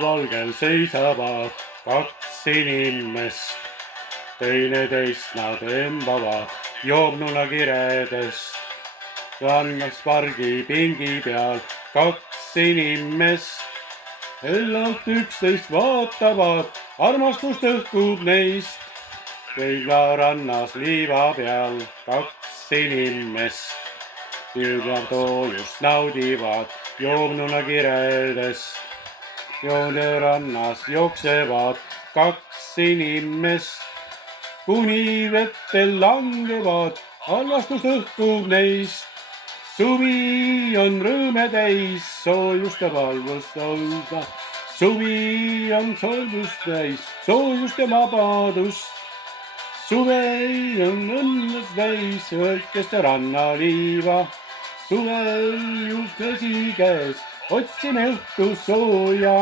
valgel seisavad kaks inimest, teineteist nad embavad joobnuna kiredest. Rannas pargi pingi peal kaks inimest, hellalt üksteist vaatavad, armastust õhkub neist. Veila rannas liiva peal kaks inimest, silmatoojust naudivad joobnuna kiredest. Joone rannas jooksevad kaks inimest, kuni vette langevad, armastust õhkub neist. Suvi on rõõme täis, soojust ja valgust olda. Suvi on soojust täis, soojust ja vabadust. Suvel on õnnes täis õhkest ja rannaliiva. Suvel juht käsi käes, otsime õhtu sooja.